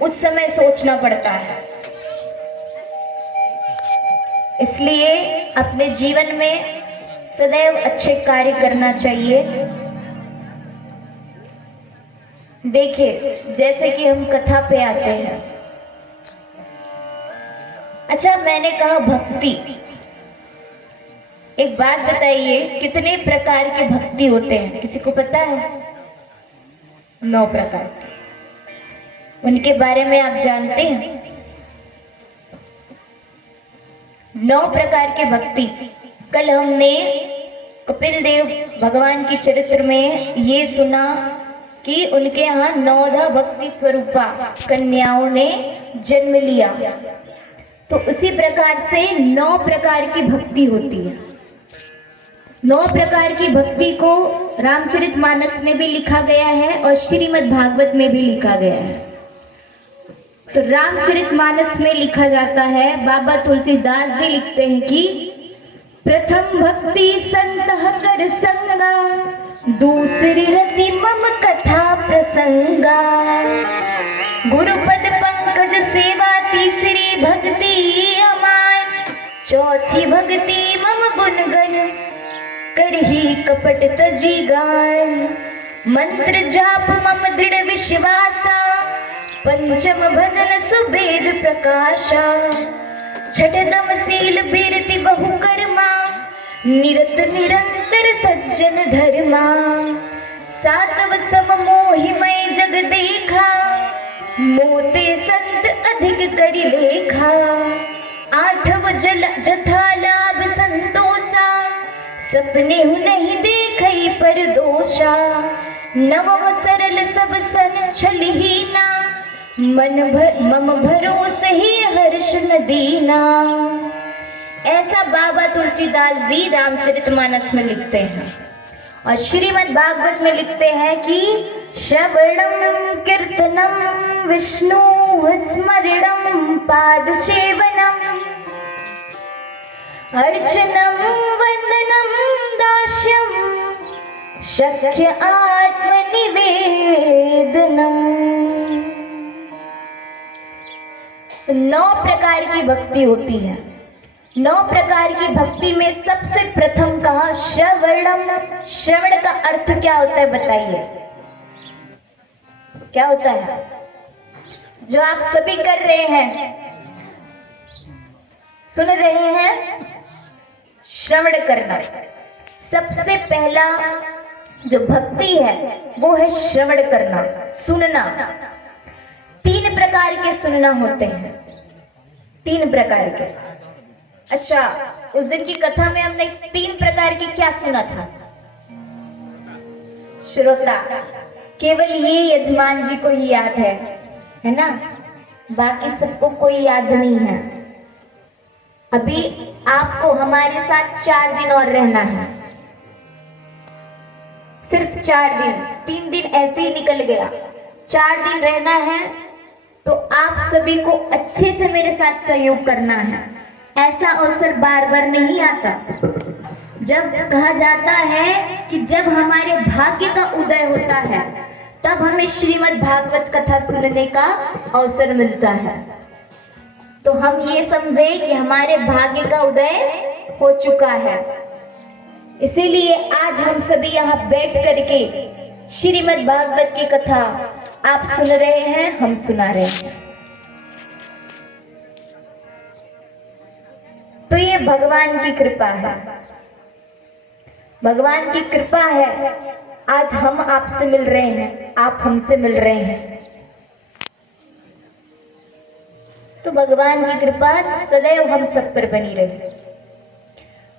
उस समय सोचना पड़ता है। इसलिए अपने जीवन में सदैव अच्छे कार्य करना चाहिए। देखिए, जैसे कि हम कथा पे आते हैं। अच्छा, मैंने कहा भक्ति। एक बात बताइए, कितने प्रकार के भक्ति होते हैं? किसी को पता है? 9 प्रकार के। उनके बारे में आप जानते हैं? 9 प्रकार के भक्ति। कल हमने कपिल देव भगवान की चरित्र में ये सुना कि उनके यहाँ 9 भक्ति स्वरूपा कन्याओं ने जन्म लिया। तो उसी प्रकार से 9 प्रकार की भक्ति होती है। 9 प्रकार की भक्ति को रामचरितमानस में भी लिखा गया है और श्रीमद् भागवत में भी लिखा गया है। तो रामचरितमानस में लिखा जाता है, बाबा तुलसीदास जी लिखते हैं कि प्रथम भक्ति संतः कर संगा, दूसरी रति मम कथा प्रसंगा, गुरुपद पंकज सेवा, तीसरी भक्ति अमाय, चौथी भक्ति मम गुणगन, करही कपट तजी गान, मंत्र जाप मम दृढ़ विश्वासा, पंचम भजन सुवेद प्रकाशा, छठदम शील बीरति बहु कर्मा, निरत निरंतर सज्जन धर्मा, सातव सम मोहिमय जग देखा, मोते संत अधिक करि लेखा, आठव जथा लाभ संतोषा, सपने हु नहीं देखई पर दोषा, नवम सरल सब सन छलहीना, मम भरोस ही हर्ष न दीना। ऐसा बाबा तुलसीदास जी रामचरितमानस में लिखते हैं। और श्रीमद् भागवत में लिखते हैं कि श्रवणम कीर्तनम विष्णु स्मरणम पाद सेवनम, अर्चनम वंदनम दास्यम, शक्य आत्मनिवेदनम। 9 प्रकार की भक्ति होती है। 9 प्रकार की भक्ति में सबसे प्रथम कहा श्रवणम। श्रवण का अर्थ क्या होता है बताइए? क्या होता है जो आप सभी कर रहे हैं, सुन रहे हैं? श्रवण करना। सबसे पहला जो भक्ति है वो है श्रवण करना, सुनना। 3 प्रकार के सुनना होते हैं, 3 प्रकार के। अच्छा, उस दिन की कथा में हमने 3 प्रकार की क्या सुना था? श्रोता, केवल ये यजमान जी को ही याद है ना? बाकी सबको कोई याद नहीं है। अभी आपको हमारे साथ 4 दिन और रहना है, सिर्फ 4 दिन। 3 दिन ऐसे ही निकल गया, 4 दिन रहना है। तो आप सभी को अच्छे से मेरे साथ सहयोग करना है। ऐसा अवसर बार बार नहीं आता। जब कहा जाता है कि जब हमारे भाग्य का उदय होता है तब हमें श्रीमद् भागवत कथा सुनने का अवसर मिलता है। तो हम ये समझे कि हमारे भाग्य का उदय हो चुका है। इसीलिए आज हम सभी यहाँ बैठ करके श्रीमद् भागवत की कथा आप सुन रहे हैं, हम सुना रहे हैं। तो ये भगवान की कृपा है, भगवान की कृपा है। आज हम आपसे मिल रहे हैं, आप हमसे मिल रहे हैं। तो भगवान की कृपा सदैव हम सब पर बनी रहे।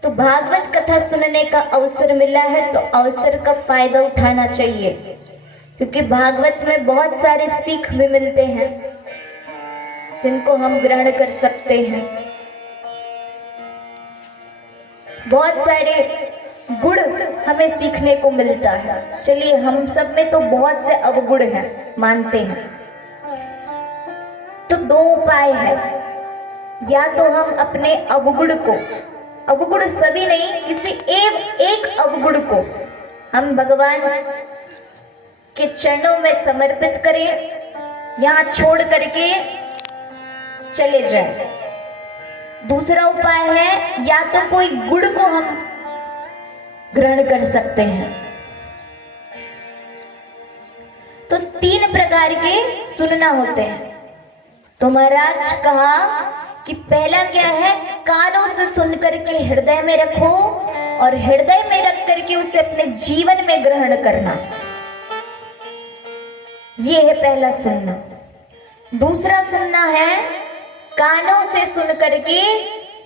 तो भागवत कथा सुनने का अवसर मिला है तो अवसर का फायदा उठाना चाहिए, क्योंकि भागवत में बहुत सारे सीख भी मिलते हैं जिनको हम ग्रहण कर सकते हैं। बहुत सारे गुण हमें सीखने को मिलता है। चलिए, हम सब में तो बहुत से अवगुण हैं, मानते हैं। तो 2 उपाय है, या तो हम अपने अवगुण को, अवगुण सभी नहीं, किसी एक अवगुण को हम भगवान के चरणों में समर्पित करें यहाँ छोड़ करके चले जाए। दूसरा उपाय है, या तो कोई गुड़ को हम ग्रहण कर सकते हैं। तो 3 प्रकार के सुनना होते हैं। तो महाराज कहा कि पहला क्या है, कानों से सुन करके हृदय में रखो और हृदय में रख करके उसे अपने जीवन में ग्रहण करना। ये है पहला सुनना। दूसरा सुनना है, कानों से सुन करके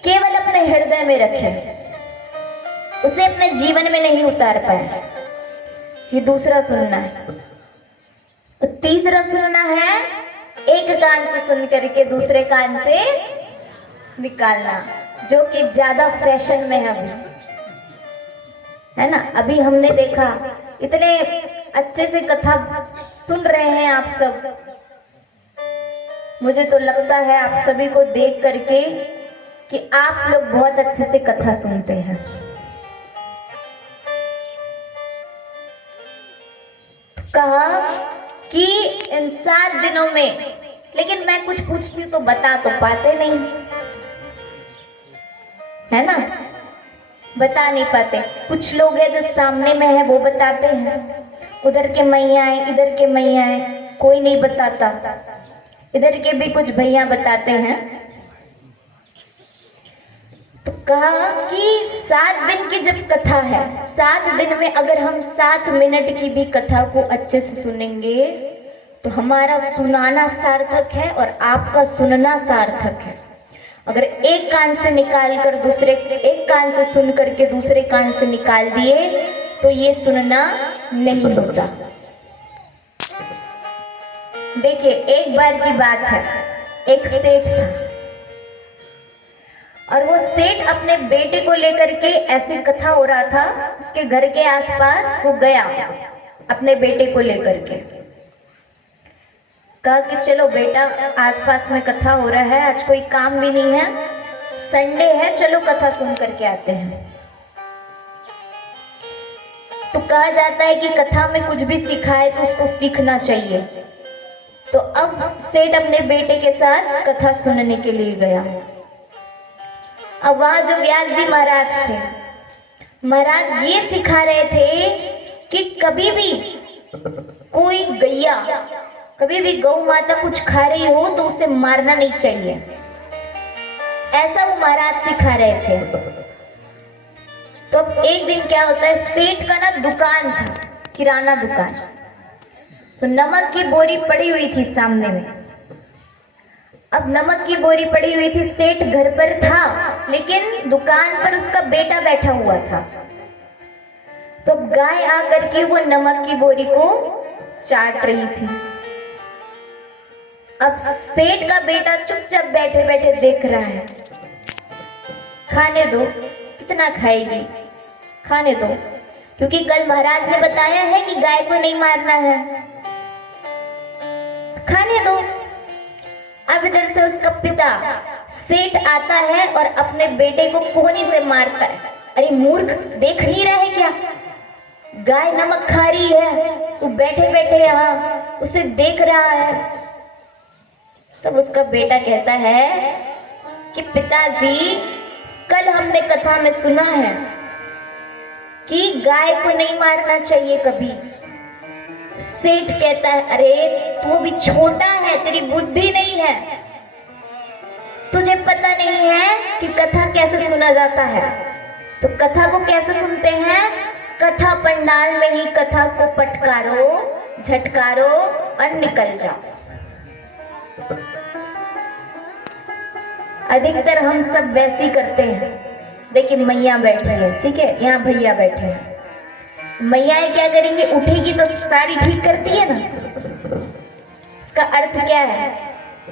केवल अपने हृदय में रखे, उसे अपने जीवन में नहीं उतार पाए। ये दूसरा सुनना है। तो तीसरा सुनना है, एक कान से सुन करके दूसरे कान से निकालना, जो कि ज्यादा फैशन में है अभी, है ना। अभी हमने देखा इतने अच्छे से कथा सुन रहे हैं आप सब। मुझे तो लगता है आप सभी को देख करके कि आप लोग बहुत अच्छे से कथा सुनते हैं। कहा कि इन 7 दिनों में, लेकिन मैं कुछ पूछती हूँ तो बता तो पाते नहीं, है ना, बता नहीं पाते। कुछ लोग हैं जो सामने में है वो बताते हैं, उधर के मैयाएं इधर के मैयाएं, कोई नहीं बताता। इधर के भी कुछ भैया बताते हैं। तो कहा कि 7 दिन की जब कथा है, 7 दिन में अगर हम 7 मिनट की भी कथा को अच्छे से सुनेंगे तो हमारा सुनाना सार्थक है और आपका सुनना सार्थक है। अगर एक कान से निकाल कर दूसरे, एक कान से सुन करके दूसरे कान से निकाल दिए तो ये सुनना नहीं होता। देखिए, एक बार की बात है, एक सेठ था और वो सेठ अपने बेटे को लेकर के, ऐसी कथा हो रहा था उसके घर के आसपास, वो गया अपने बेटे को लेकर के। कहा कि चलो बेटा, आसपास में कथा हो रहा है, आज कोई काम भी नहीं है, संडे है, चलो कथा सुन करके आते हैं। तो कहा जाता है कि कथा में कुछ भी सिखाए तो उसको सीखना चाहिए। तो अब सेठ अपने बेटे के साथ कथा सुनने के लिए गया। अब वहां जो व्यास जी महाराज थे, महाराज ये सिखा रहे थे कि कभी भी कोई गैया, कभी भी गौ माता कुछ खा रही हो तो उसे मारना नहीं चाहिए, ऐसा वो महाराज सिखा रहे थे। तो अब एक दिन क्या होता है, सेठ का ना दुकान था, किराना दुकान। तो नमक की बोरी पड़ी हुई थी सामने में। अब नमक की बोरी पड़ी हुई थी, सेठ घर पर था लेकिन दुकान पर उसका बेटा बैठा हुआ था। तो अब गाय आकर के वो नमक की बोरी को चाट रही थी। अब सेठ का बेटा चुपचाप बैठे बैठे देख रहा है, खाने दो, कितना खाएगी, खाने दो, क्योंकि कल महाराज ने बताया है कि गाय को नहीं मारना है, खाने दो। अब इधर से उसका पिता सेठ आता है और अपने बेटे को कोहनी से मारता है। अरे मूर्ख, देख नहीं रहा है क्या, गाय नमक खा रही है, तू बैठे बैठे यहाँ उसे देख रहा है। तब तो उसका बेटा कहता है कि पिताजी, कल हमने कथा में सुना है कि गाय को नहीं मारना चाहिए कभी। सेठ कहता है, अरे तू अभी छोटा है, तेरी बुद्धि नहीं है, तुझे पता नहीं है कि कथा कैसे सुना जाता है। तो कथा को कैसे सुनते हैं, कथा पंडाल में ही कथा को पटकारो, झटकारो और निकल जाओ। अधिकतर हम सब वैसे ही करते हैं। देखिए, मैया बैठी है, ठीक है, यहाँ भैया बैठे हैं। मैयाएं क्या करेंगे, उठेगी तो साड़ी ठीक करती है ना। इसका अर्थ क्या है,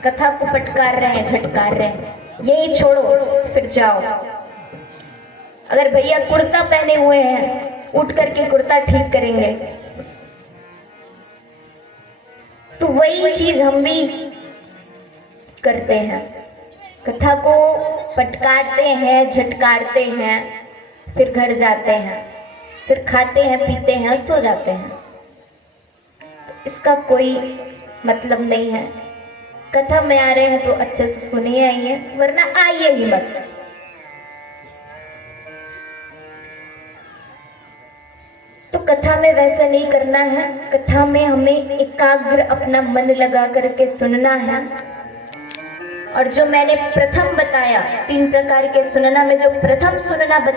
कथा को पटकार रहे हैं, झटकार रहे हैं, यही छोड़ो फिर जाओ। अगर भैया कुर्ता पहने हुए हैं, उठ करके कुर्ता ठीक करेंगे। तो वही चीज हम भी करते हैं, कथा को पटकारते हैं, झटकारते हैं, फिर घर जाते हैं, फिर खाते हैं, पीते हैं, सो जाते हैं। तो इसका कोई मतलब नहीं है। कथा में आ रहे हैं तो अच्छे से सुनिए आइए, वरना आइए ही मत। तो कथा में वैसा नहीं करना है। कथा में हमें एकाग्र अपना मन लगा करके सुनना है। और जो मैंने प्रथम बताया 3 प्रकार के सुनना में, जो प्रथम सुनना